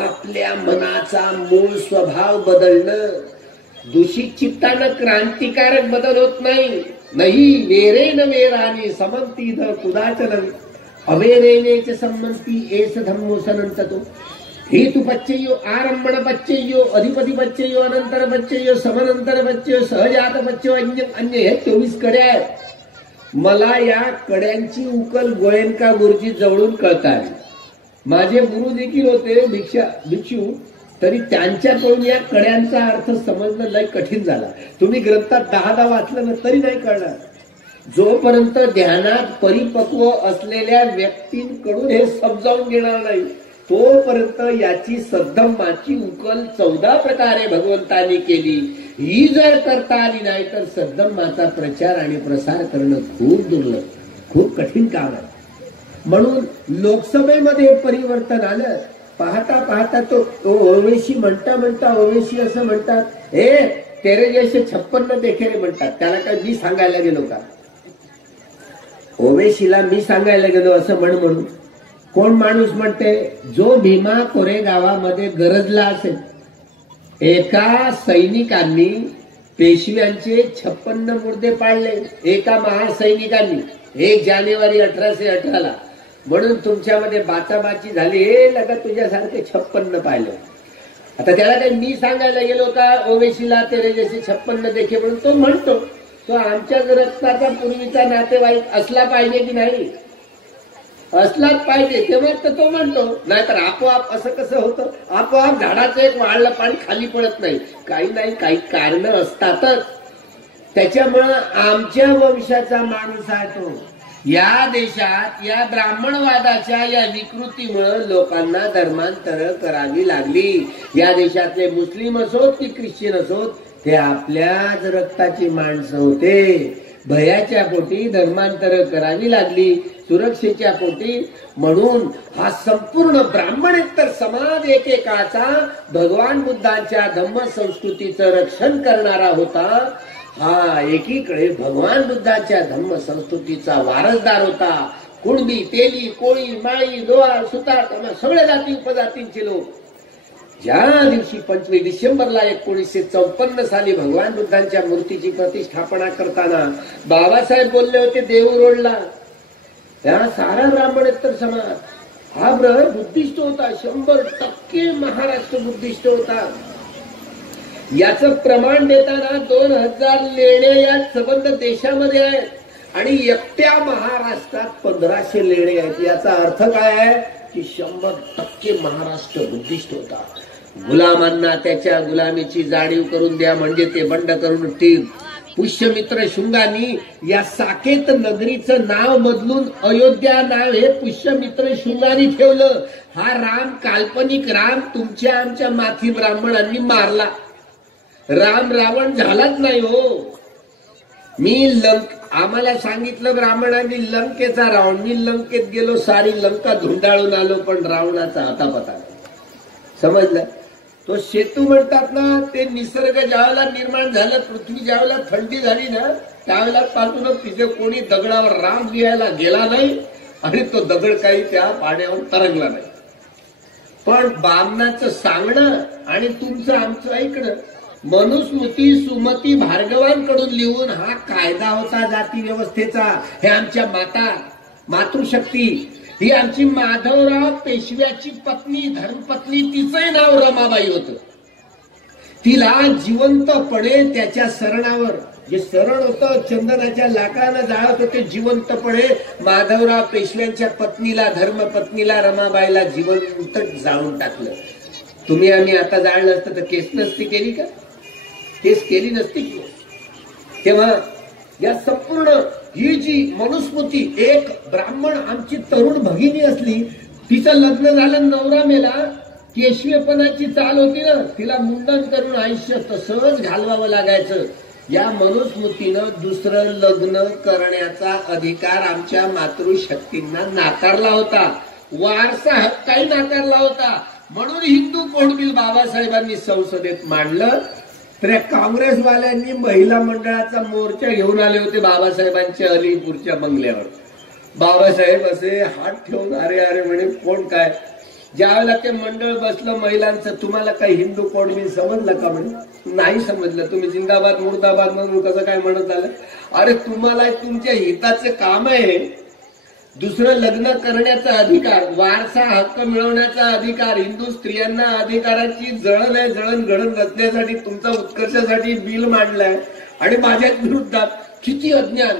आपल्या मनाचा मूळ स्वभाव बदलणं. दूषित चित्तानं क्रांतिकारक बदल होत नाही. वेरेन वेरानी समंती ध कुदाचलन अवेरेनेच संमंती एस धम्मो सनंततो हेतु पच्चयो आरंभण पच्चयो अधिपती पच्चयो अनंतर पच्चयो समनंतर पच्चयो सहजात पच्चयो अन्य हे 24 कड्या आहेत. मला या कड्यांची उकल गोयंका गुरुजी जवळून कळतात. माझे गुरु देखील होते भिक्षू, तरी त्यांच्याकडून या कड्यांचा अर्थ समजणं लय कठीण झाला. तुम्ही ग्रंथात 10 वाचलं ना तरी नाही कळणार. जोपर्यंत ध्यानात परिपक्व असलेल्या व्यक्तींकडून हे समजावून घेणार नाही तोपर्यंत याची सद्धम्माची उकल 14 प्रकारे भगवंतांनी केली. ही जर करता आली नाही तर सद्धम्माचा प्रचार आणि प्रसार करणं खूप दुर्लभ, खूप कठीण काम आहे. म्हणून लोकसभेमध्ये परिवर्तन आलं. पाहता पाहता तो ओवेशी म्हणता ओवेशी असं म्हणतात, हे तेरे जैसे 56 देखेरे म्हणतात. त्याला काय मी सांगायला गेलो का? ओवेशीला मी सांगायला गेलो असं म्हणून कोण माणूस म्हणते? जो भीमा कोरेगावामध्ये गरजला असेल. एका सैनिकांनी पेशव्यांचे 56 मुर्दे पाळले एका महासैनिकांनी 1 जानेवारी 1818ला. म्हणून तुमच्यामध्ये बाचाबाची झाली, हे लगा तुझ्यासारखे 56 पाहिले. आता त्याला काही मी सांगायला गेलो का ओवेशीला तेरे जैसे 56 देखे म्हणून? तो म्हणतो. तो आमच्या रक्ताचा पूर्वीचा नातेवाईक असला पाहिजे की नाही? असलाच पाहिजे, तेव्हा तर तो म्हणतो. नाहीतर आपोआप असं कसं होतं? आपोआप झाडाचं एक वाळलं पाणी खाली पडत नाही. काही कारण असतातच. त्याच्यामुळं आमच्या वंशाचा माणूस आहे तो. या देशात या ब्राह्मणवादाच्या या विकृतीमुळे लोकांना धर्मांतर करावी लागली. या देशातले मुस्लिम असोत की ख्रिश्चन असोत ते आपल्याच रक्ताची माणसं होते. भयाच्या पोटी धर्मांतर करावी लागली, सुरक्षेच्या पोटी. म्हणून हा संपूर्ण ब्राह्मणेतर समाज एकेकाचा भगवान बुद्धांच्या धम्म संस्कृतीचं रक्षण करणारा होता. हा एकीकडे भगवान बुद्धांच्या धम्म संस्कृतीचा वारसदार होता. कुणबी, तेली, कोळी, माळी, लोहार, सुतार सगळ्या जाती उपजातींचे लोक. ज्या दिवशी 25 डिसेंबरला 1954 साली भगवान बुद्धांच्या मूर्तीची प्रतिष्ठापना करताना बाबासाहेब बोलले होते देहू रोडला, त्या सारा ब्राह्मणेतर समाज हा बुद्धिस्ट होता. 100% महाराष्ट्र बुद्धिस्ट होता. याचं प्रमाण देताना 2000 लेणे या संबंध देशामध्ये आहेत आणि एकट्या महाराष्ट्रात 1500 लेणे आहेत. याचा अर्थ काय आहे की 100% महाराष्ट्र बुद्धिस्ट होता. गुलामांना त्याच्या गुलामीची जाणीव करून द्या म्हणजे ते बंड करून ठेव. पुष्यमित्र शुंगांनी या साकेत नगरीचं नाव बदलून अयोध्या नाव हे पुष्यमित्र शुंगांनी ठेवलं. हा राम काल्पनिक राम तुमच्या आमच्या माथी ब्राह्मणांनी मारला. राम रावण झालाच नाही हो. आम्हाला सांगितलं ब्राह्मणांनी लंकेचा रावण. मी लंकेत गेलो, सारी लंका धुंडाळून आलो, पण रावणाचा हातापता समजलं. तो सेतू म्हणतात ना, ते निसर्ग ज्यावेळेला निर्माण झालं, पृथ्वी ज्यावेळेला थंडी झाली ना त्यावेळेला पासून तिथे कोणी दगडावर राम लिहायला गेला नाही आणि तो दगड काही त्या पाण्यावर तरंगला नाही. पण बामणाचं सांगणं आणि तुमचं आमचं ऐकणं, मनुस्मृती सुमती भार्गवांकडून लिहून हा कायदा होता जाती व्यवस्थेचा. हे आमच्या मातृशक्ती, ही आमची माधवराव पेशव्याची पत्नी, धर्मपत्नी, तिचंही नाव रमाबाई होतं. तिला जिवंतपणे त्याच्या सरणावर, जे सरण होतं चंदनाच्या लाकडानं जाळत होते, जिवंतपणे माधवराव पेशव्यांच्या पत्नीला, धर्मपत्नीला रमाबाईला जिवंत जाळून टाकलं. तुम्ही आम्ही आता जाळलं असतं तर केस नसती केली का? केस केली नसती. तेव्हा या संपूर्ण ही जी मनुस्मृती, एक ब्राह्मण आमची तरुण भगिनी असली, तिचं लग्न झालं, नवरा मेला, केशवेपणाची चाल होती ना, तिला मुंडन करून आयुष्य तसंच घालवावं लागायचं. या मनुस्मृतीनं दुसरं लग्न करण्याचा अधिकार आमच्या मातृशक्तींना नाकारला होता. वारसा हक्काही नाकारला होता. म्हणून हिंदू कोड बिल बाबासाहेबांनी संसदेत मांडलं. तर काँग्रेसवाल्यांनी महिला मंडळाचा मोर्चा घेऊन आले होते बाबासाहेबांच्या अलीपूरच्या बंगल्यावर. बाबासाहेब असे हात ठेवून अरे अरे म्हणे, कोण काय? ज्यावेळेला ते मंडळ बसलं महिलांचं, तुम्हाला काही हिंदू कोड मी समजलं का म्हणे? नाही समजलं. तुम्ही जिंदाबाद मुर्दाबाद म्हणून कसं काय म्हणत आलं? अरे तुम्हाला तुमच्या हिताचे काम आहे. दुसरं लग्न करण्याचा अधिकार, वारसा हक्क मिळवण्याचा अधिकार, हिंदू स्त्रियांना अधिकाराची जळण आहे, जळण घडण रचण्यासाठी तुमचा उत्कर्षासाठी बिल मांडलाय आणि माझ्या विरुद्धात. किती अज्ञान,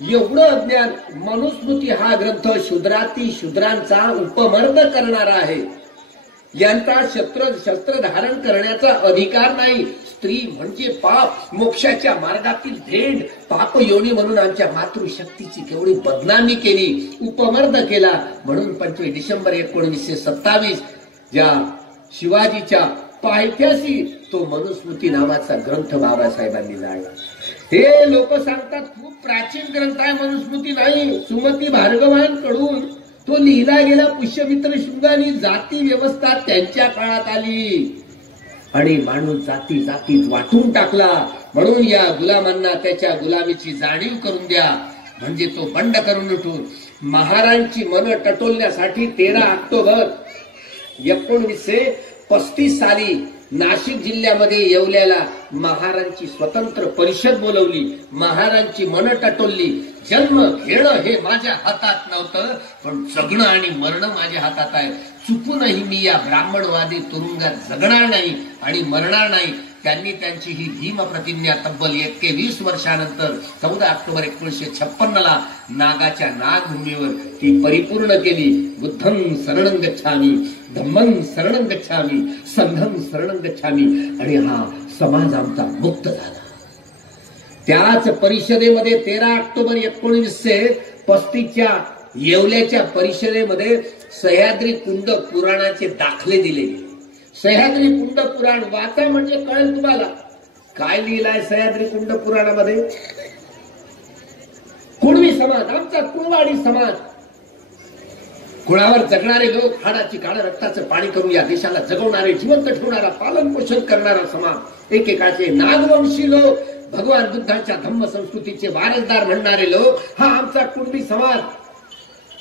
एवढं अज्ञान. मनुस्मृती हा ग्रंथ शूद्राती शूद्रांचा उपमर्द करणारा आहे. यांचा शस्त्र धारण करण्याचा अधिकार नाही. स्त्री म्हणजे पाप, मोक्षाच्या मार्गातील भेंड, पाप योनी म्हणून आमच्या मातृशक्तीची केवढी बदनामी केली, उपमर्द केला. म्हणून 25 डिसेंबर 1927 ज्या शिवाजीच्या पायथ्याशी तो मनुस्मृती नावाचा ग्रंथ बाबासाहेबांनी लावला. हे लोक सांगतात खूप प्राचीन ग्रंथ आहे, मनुस्मृती नाही. सुमती भार्गवांकडून तो लिहिला गेला. पुष्यमित्र शृंगानी जाती व्यवस्था त्यांच्या काळात आली आणि माणूस जाती जातीत वाटून टाकला. म्हणून या गुलामांना त्याच्या गुलामीची जाणीव करून द्या, म्हणजे तो बंड करून उठून महाराजांची मन टटोलण्यासाठी 13 ऑक्टोबर 1935 साली नाशिक जिल्ह्यामध्ये येवल्याला महाराजांची स्वतंत्र परिषद बोलवली. महाराजांची मन टटोलली. जन्म घेणं हे माझ्या हातात नव्हतं, पण जगणं आणि मरणं माझ्या हातात आहे. चुकूनही मी या ब्राह्मणवादी तुरुंगात जगणार नाही आणि मरणार नाही. त्यांनी त्यांची ही भीम प्रतिज्ञा तब्बल 21 वर्षानंतर 14 ऑक्टोबर 1956 नागाच्या नागभूमीवर ती परिपूर्ण केली. बुद्धं शरणं गच्छामि, धम्मं शरणं गच्छामि, संघं शरणं गच्छामि. आणि हा समाज आमचा मुक्त झाला. त्याच परिषदेमध्ये 13 ऑक्टोबर 1935 येवल्याच्या परिषदेमध्ये सह्याद्री कुंड पुराणाचे दाखले दिले. सह्याद्री कुंड पुराण वाचा म्हणजे कळेल तुम्हाला काय लिहिलंय सह्याद्री कुंड पुराणामध्ये. कुणबी समाज, आमचा कुळवाडी समाज, कुळावर जगणारे लोक, हाडाची काळ रक्ताचं पाणी करून या देशाला जगवणारे, जिवंत ठेवणारा, पालन पोषण करणारा समाज, एकेकाचे नागवंशी लोक, भगवान बुद्धांच्या धम्म संस्कृतीचे वारसदार म्हणणारे लोक, हा आमचा कुणबी समाज.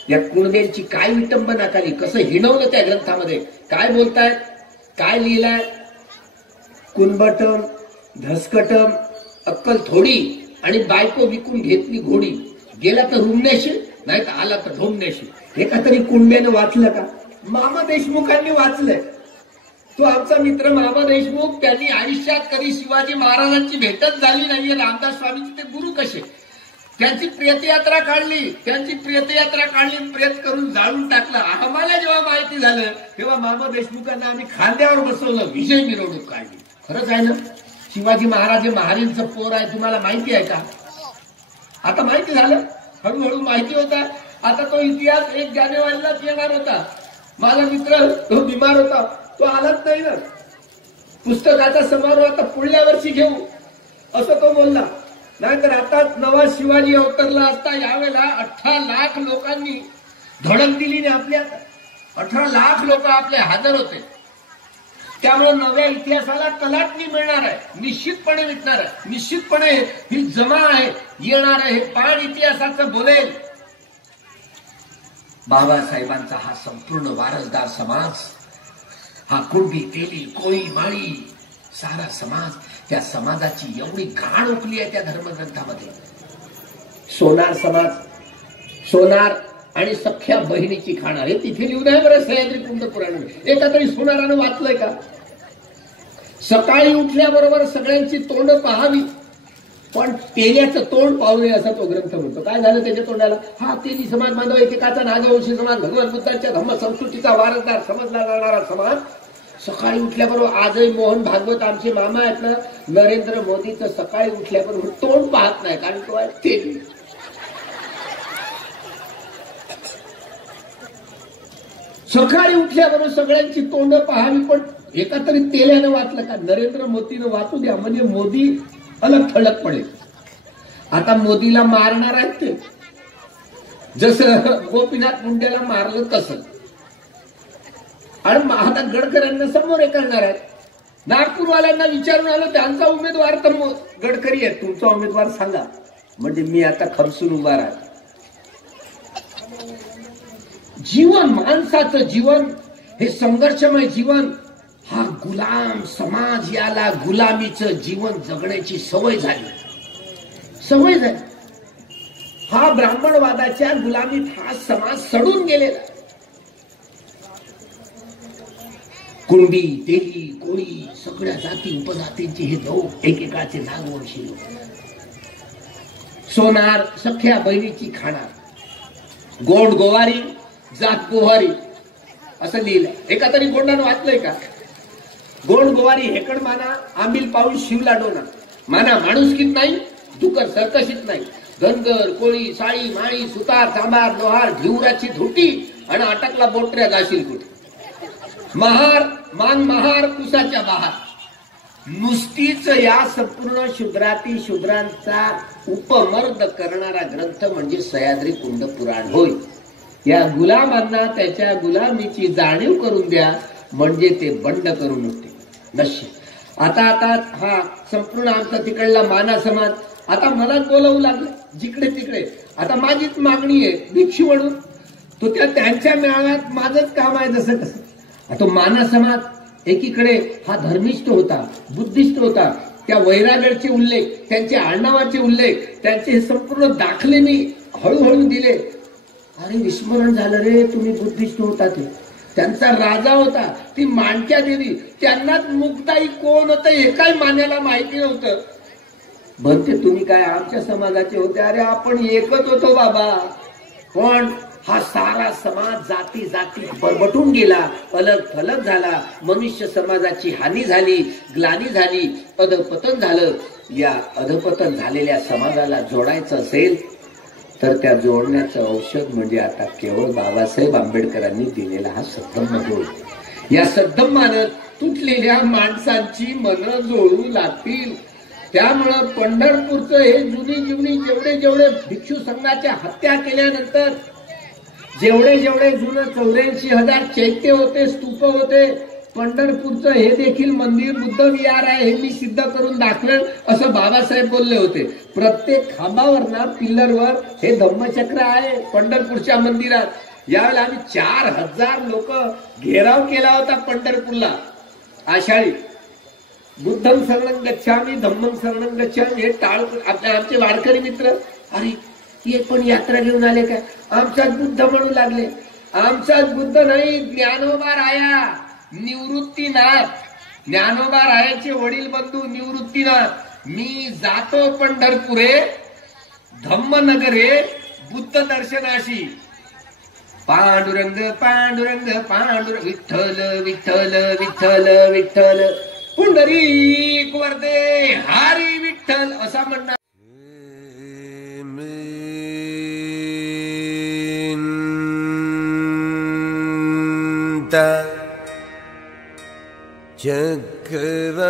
या कुणब्यांची काय विटंबना केली, कसं हिणवलं त्या ग्रंथामध्ये. काय बोलतायत, काय लिहिलंय? कुणबटम, धसकटम, अक्कल थोडी आणि बायको विकून घेतली घोडी. गेला तर रुमण्याशी, नाही तर आला तर ढोमण्याशी. एका तरी कुणब्यानं वाचलं का? मामा देशमुखांनी वाचलंय. तो आमचा मित्र मामा देशमुख, त्यांनी आयुष्यात कधी शिवाजी महाराजांची भेटच झाली नाहीये. रामदास स्वामींचे ते गुरु कसे, त्यांची प्रेतयात्रा काढली, प्रेत करून जाळून टाकलं. आम्हाला जेव्हा माहिती झालं तेव्हा मामा देशमुखांना आम्ही खांद्यावर बसवलं, विजय मिरवणूक काढली. खरंच आहे ना, शिवाजी महाराज हे महारींचं पोर आहे. तुम्हाला माहिती आहे का? आता माहिती झालं, हळूहळू माहिती होता. आता तो इतिहास 1 जानेवारीलाच येणार होता. माझा मित्र तो बिमार होता, तो आलाच नाही ना. पुस्तकाचा समारोह आता पुढल्या वर्षी घेऊ असं तो बोलला. नाहीतर आता नवा शिवाजी अवतरला असता. यावेळेला 18 लाख लोकांनी धडक दिली नाही आपल्या. 18 लाख लोक आपले हजर होते. त्यामुळे नव्या इतिहासाला कलाटणी मिळणार आहे, निश्चितपणे मिळणार आहे. निश्चितपणे ही जमा आहे, येणार आहे, हे पाण इतिहासाचं बोलेल. बाबासाहेबांचा हा संपूर्ण वारसदार समाज, हा कुणबी, तेली, कोळी, माळी, सारा समाज, त्या समाजाची एवढी घाण उकली आहे त्या धर्मग्रंथामध्ये. सोनार समाज, सोनार आणि सख्या बहिणीची खाणार हे तिथे लिहून आहे बरं सह्याद्री कुंड पुराण. एका तरी सोनारानं वाचलंय का? सकाळी उठल्याबरोबर सगळ्यांची तोंड पाहावी, पण तेल्याचं तोंड पाहू नये असा तो ग्रंथ म्हणतो. काय झालं त्याच्या तोंडाला? हा तेली समाज बांधव, एकेकाचा नागवंशी समाज, भगवान बुद्धांच्या धम्म संस्कृतीचा वारसदार समजला जाणारा समाज. सकाळी उठल्याबरोबर, आजही मोहन भागवत आमचे मामा आहेत ना, नरेंद्र मोदी तर सकाळी उठल्याबरोबर तोंड पाहत नाही, कारण तो आहे तेली. सकाळी उठल्याबरोबर सगळ्यांची तोंड पाहावी, पण एका तरी तेल्यानं वाचलं का? नरेंद्र मोदीनं वाचू द्या, म्हणजे मोदी अलग थळक पडेल. आता मोदीला मारणार आहेत ते, जसं गोपीनाथ मुंडेला मारलं तसं. आणि आता गडकऱ्यांना समोर हे करणार आहेत. नागपूरवाल्यांना विचारून आलं, त्यांचा उमेदवार तर गडकरी आहे, तुमचा उमेदवार सांगा, म्हणजे मी आता खमसून उभा राहतो. जीवन, माणसाचं जीवन हे संघर्षमय जीवन, हा गुलाम समाज, याला गुलामीचं जीवन जगण्याची सवय झाली. हा ब्राह्मणवादाच्या गुलामीत हा समाज सडून गेलेला. कुणबी, तेली, कोळी, सगळ्या जाती उपजातींचे हे लोक एकेकाचे नागवंशी लोक. सोनार सख्या बहिणीची खाणार, गोंड गोवारी जात गोवारी असं लिहिलंय. एका तरी गोंडानं वाचलंय का? गोंड गोवारी हेकड माना, आंबील पाऊस शिवला डोना. माना माणुसकीत नाही, डुकर सरकशीत नाही. धनगर, कोळी, साळी, माळी, सुतार, चांभार, लोहार, ढिवराची धुटी आणि अटकला बोटऱ्या जाशील कुठे. महार मान महार कुसाच्या बहार. नुसतीच या संपूर्ण शूद्राती शूद्रांचा उपमर्द करणारा ग्रंथ म्हणजे सह्याद्री कुंड पुराण होय. या गुलामांना त्याच्या गुलामीची जाणीव करून द्या, म्हणजे ते बंड करून उठते. नशीब आता हा संपूर्ण आमचा तिकडला माना समाज आता मनात बोलवू लागला जिकडे तिकडे. आता माझीच मागणी आहे भिक्षू म्हणून. तो त्यांच्या मेळाव्यात माझंच काम आहे जसं कसं. आता माना समाज एकीकडे हा धर्मिष्ठ होता, बुद्धिस्ट होता. त्या वैरागडचे उल्लेख, त्यांच्या आडनावाचे उल्लेख, त्यांचे हे संपूर्ण दाखले मी हळूहळू दिले. अरे विस्मरण झालं रे, तुम्ही बुद्धिस्ट होता. ते त्यांचा राजा होता, ती माणक्या देवी, त्यांनाच मुक्ताई कोण होतं हे काय मान्याला माहिती नव्हतं. म्हणते तुम्ही काय आमच्या समाजाचे होते? अरे आपण एकच होतो बाबा. पण हा सारा समाज जाती जाती बरबटून गेला, अलग थलग झाला. मनुष्य समाजाची हानी झाली, ग्लानी झाली, अधपतन झालं. या अधपतन झालेल्या समाजाला जोडायचं असेल तर त्या जोडण्याचं औषध म्हणजे आता केवळ बाबासाहेब आंबेडकरांनी दिलेला हा सद्धम्म होय. या सद्धम्मानं तुटलेल्या माणसांची मनं जोडू लागतील. त्यामुळं पंढरपूरचं हे जुनी जेवढे भिक्षू संघाच्या हत्या केल्यानंतर जेवढे जुनं 84,000 चैत्य होते, स्तूप होते, पंढरपूरचं हे देखील मंदिर बुद्ध विहार आहे हे मी सिद्ध करून दाखवेल असं बाबासाहेब बोलले होते. प्रत्येक खांबावर ना पिल्लरवर हे धम्मचक्र आहे पंढरपूरच्या मंदिरात. यावेळेला आम्ही 4,000 लोक घेराव केला होता पंढरपूरला. आषाढी बुद्धं शरणं गच्छामि धम्मं शरणं गच्छामि हे टाळ आमचे वारकरी मित्र. अरे हे पण यात्रा घेऊन आले काय? आमचाच बुद्ध म्हणू लागले. आमचाच बुद्ध नाही, ज्ञानोबा राया, निवृत्तीनाथ. ज्ञानोबा रायाचे वडील बंधू निवृत्तीनाथ. मी जातो पंढरपुरे धम्मनगरे बुद्ध दर्शनाशी. पांडुरंग पांडुरंग पांडुरंग विठ्ठल विठ्ठल विठ्ठल विठ्ठल पुंडरीक वरदे हरी विठ्ठल असा म्हणणार. चक्रवाले